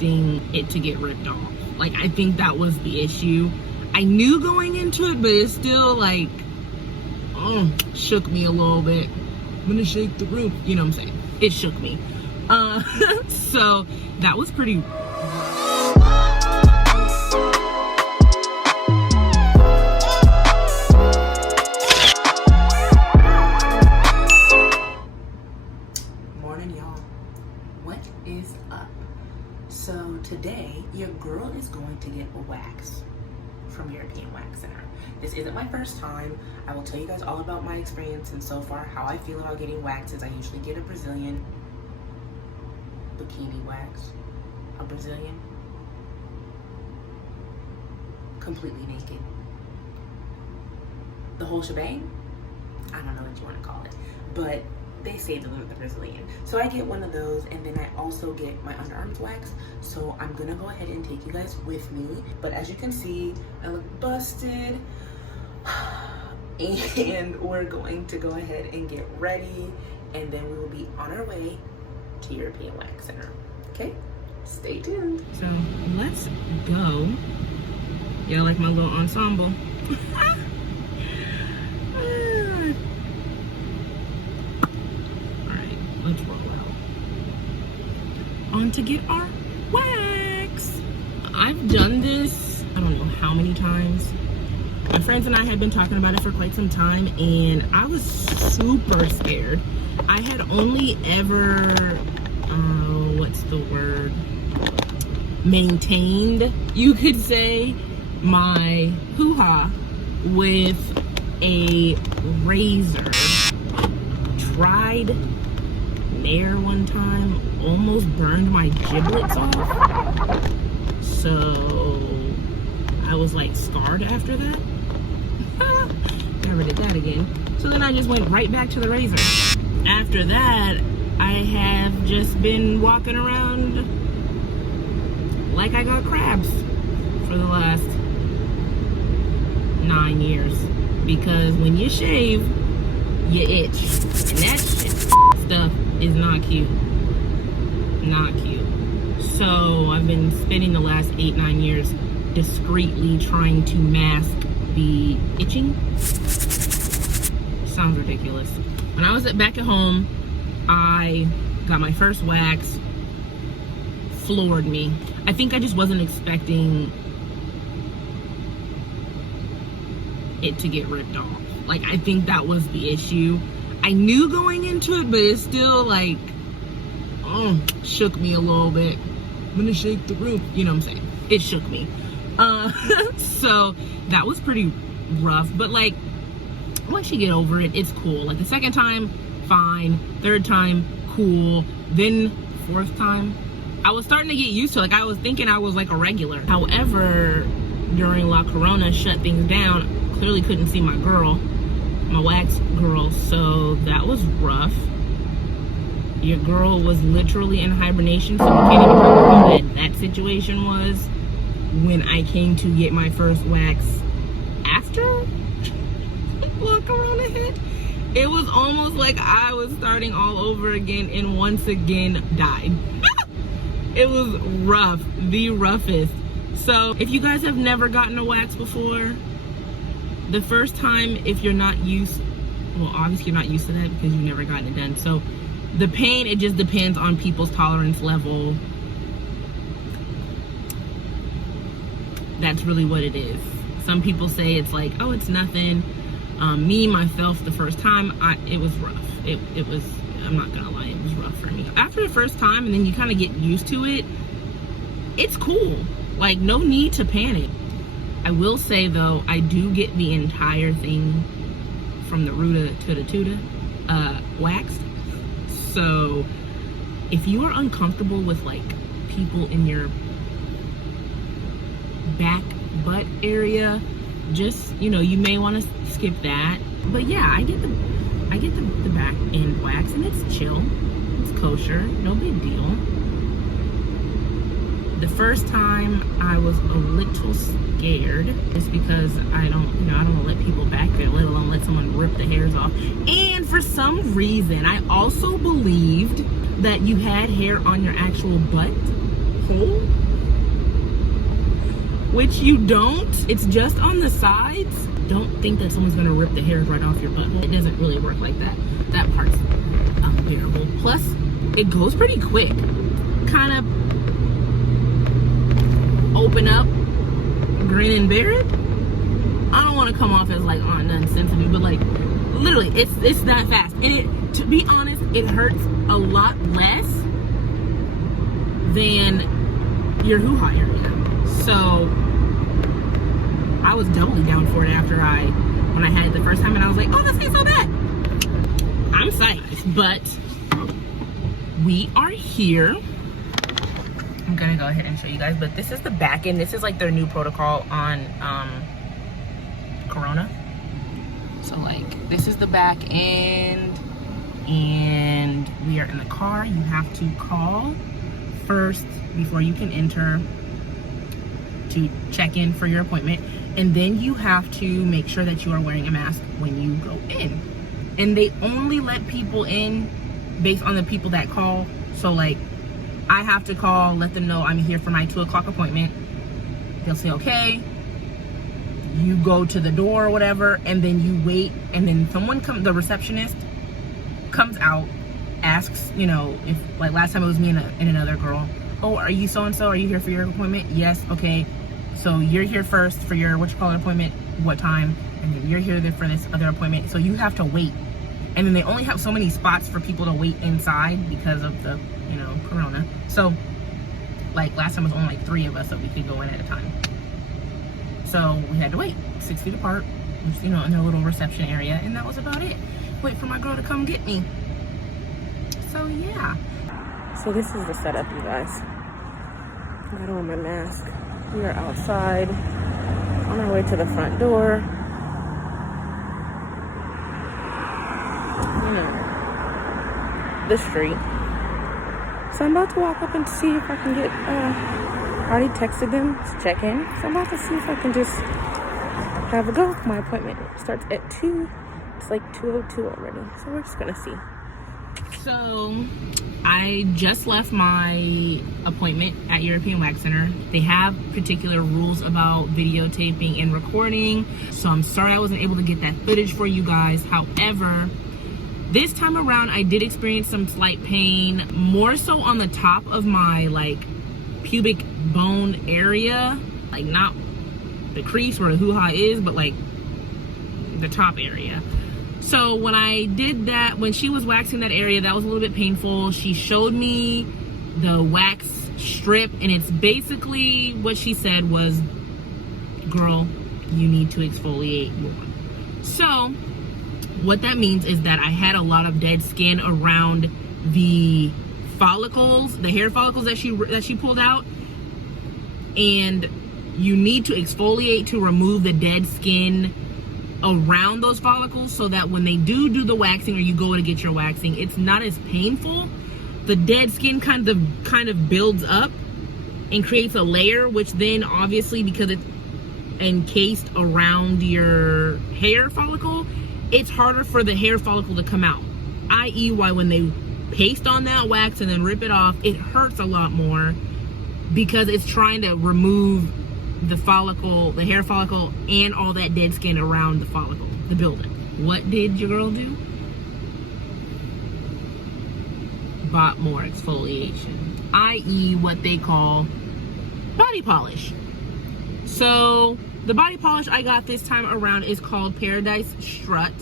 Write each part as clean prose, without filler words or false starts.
it to get ripped off. Like, I think that was the issue. I knew going into it, but it still like shook me a little bit. I'm gonna shake the room, you know what I'm saying? It shook me. So that was pretty. Morning, y'all. What is up? So today your girl is going to get a wax from European Wax Center. This isn't my first time. I will tell you guys all about my experience and so far how I feel about getting waxes. I usually get a Brazilian bikini wax, a Brazilian, completely naked, the whole shebang. I don't know what you want to call it, but they say the Brazilian. So I get one of those, and then I also get my underarms wax. So I'm gonna go ahead and take you guys with me. But as you can see, I look busted. And we're going to go ahead and get ready, and then we will be on our way to European Wax Center. Okay? Stay tuned. So let's go. Yeah, like my little ensemble. Let's roll out. On to get our wax. I've done this, I don't know how many times. My friends and I had been talking about it for quite some time, and I was super scared. I had only ever, what's the word? Maintained, you could say, my hoo-ha with a razor. Tried there one time, almost burned my giblets off, so I was like scarred after that. Never did that again. So then I just went right back to the razor. After that, I have just been walking around like I got crabs for the last 9 years, because when you shave, you itch, and that stuff is not cute. Not cute. So I've been spending the last 8-9 years discreetly trying to mask the itching. Sounds ridiculous. When I was back at home, I got my first wax. Floored me. I think I just wasn't expecting it to get ripped off. Like, I think that was the issue. I knew going into it, but it still like shook me a little bit. I'm gonna shake the room, you know what I'm saying? It shook me. So that was pretty rough, but like once you get over it, it's cool. Like the second time, fine. Third time, cool. Then fourth time, I was starting to get used to it. Like I was thinking I was like a regular. However, during La Corona shut things down, clearly couldn't see my girl, my wax girl, so that was rough. Your girl was literally in hibernation, so we can't even talk about what that situation was when I came to get my first wax after La Corona hit. It was almost like I was starting all over again and once again died. It was rough, the roughest. So if you guys have never gotten a wax before, the first time, if you're not used, well, obviously you're not used to that because you've never gotten it done. So the pain, it just depends on people's tolerance level. That's really what it is. Some people say it's like, oh, it's nothing. Me, myself, the first time, it was rough. It was, I'm not gonna lie, it was rough for me. After the first time, and then you kind of get used to it, it's cool. Like, no need to panic. I will say though, I do get the entire thing from the Ruta to the Tuta waxed. So if you are uncomfortable with like people in your back butt area, just, you know, you may want to skip that. But yeah, I get the back end wax, and it's chill, it's kosher, no big deal. The first time I was a little scared just because I don't want to let people back there, let alone let someone rip the hairs off. And for some reason, I also believed that you had hair on your actual butt. hole, which you don't. It's just on the sides. Don't think that someone's gonna rip the hairs right off your butthole. It doesn't really work like that. That part's unbearable. Plus, it goes pretty quick. Kind of open up, grin and bear it. I don't want to come off as like nonsensical, but like literally, it's that fast. And it, to be honest, it hurts a lot less than your hoo-ha area. So I was doubly down for it after when I had it the first time, and I was like, oh, this ain't so bad. I'm psyched, but we are here. I'm gonna go ahead and show you guys, but this is the back end. This is like their new protocol on Corona. So like, this is the back end, and we are in the car. You have to call first before you can enter to check in for your appointment, and then you have to make sure that you are wearing a mask when you go in. And they only let people in based on the people that call. So like, I have to call, let them know I'm here for my 2 o'clock appointment. They'll say, okay. You go to the door or whatever, and then you wait, and then someone comes, the receptionist comes out, asks, you know, if like last time it was me and another girl, oh, are you so-and-so? Are you here for your appointment? Yes, okay. So you're here first for your appointment, what time? And then you're here for this other appointment. So you have to wait. And then they only have so many spots for people to wait inside because of the, you know, Corona. So like last time it was only like 3 of us that we could go in at a time. So we had to wait 6 feet apart, you know, in their little reception area, and that was about it. Wait for my girl to come get me. So yeah. So this is the setup, you guys. I got on my mask. We are outside on our way to the front door. You know, the street. So I'm about to walk up and see if I can get, I already texted them to check in. So I'm about to see if I can just have a go. My appointment starts at 2. It's like 2:02 already. So we're just gonna see. So I just left my appointment at European Wax Center. They have particular rules about videotaping and recording. So I'm sorry I wasn't able to get that footage for you guys. However, this time around, I did experience some slight pain, more so on the top of my like pubic bone area, like not the crease where the hoo-ha is, but like the top area. So when I did that, when she was waxing that area, that was a little bit painful. She showed me the wax strip, and it's basically what she said was, girl, you need to exfoliate more. So what that means is that I had a lot of dead skin around the follicles, the hair follicles that she pulled out, and you need to exfoliate to remove the dead skin around those follicles, so that when they do the waxing, or you go to get your waxing, it's not as painful. The dead skin kind of builds up and creates a layer, which then obviously, because it's encased around your hair follicle, it's harder for the hair follicle to come out. I.e. why when they paste on that wax and then rip it off, it hurts a lot more, because it's trying to remove the follicle, the hair follicle, and all that dead skin around the follicle, the building. What did your girl do? Bought more exfoliation, i.e. what they call body polish. So the body polish I got this time around is called Paradise Strut.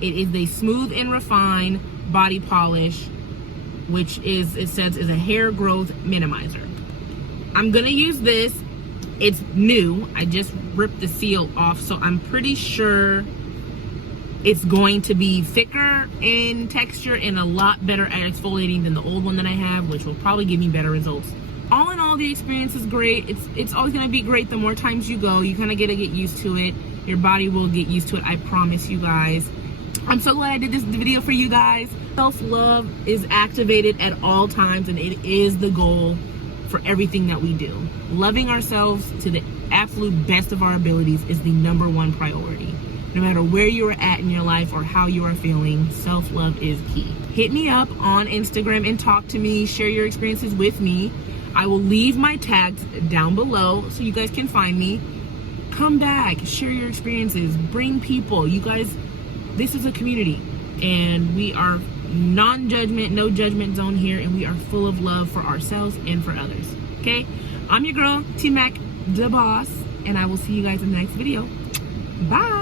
It is a smooth and refined body polish, which is, it says, is a hair growth minimizer. I'm gonna use this. It's new. I just ripped the seal off, so I'm pretty sure it's going to be thicker in texture and a lot better at exfoliating than the old one that I have, which will probably give me better results. All in all, the experience is great. It's always going to be great the more times you go. You kind of get used to it. Your body will get used to it, I promise you guys. I'm so glad I did this video for you guys. Self-love is activated at all times, and it is the goal for everything that we do. Loving ourselves to the absolute best of our abilities is the #1 priority. No matter where you are at in your life or how you are feeling, self-love is key. Hit me up on Instagram and talk to me. Share your experiences with me. I will leave my tags down below so you guys can find me. Come back, share your experiences, bring people. You guys, this is a community, and we are non-judgment, no judgment zone here, and we are full of love for ourselves and for others. Okay? I'm your girl, TMacDBoss, and I will see you guys in the next video. Bye.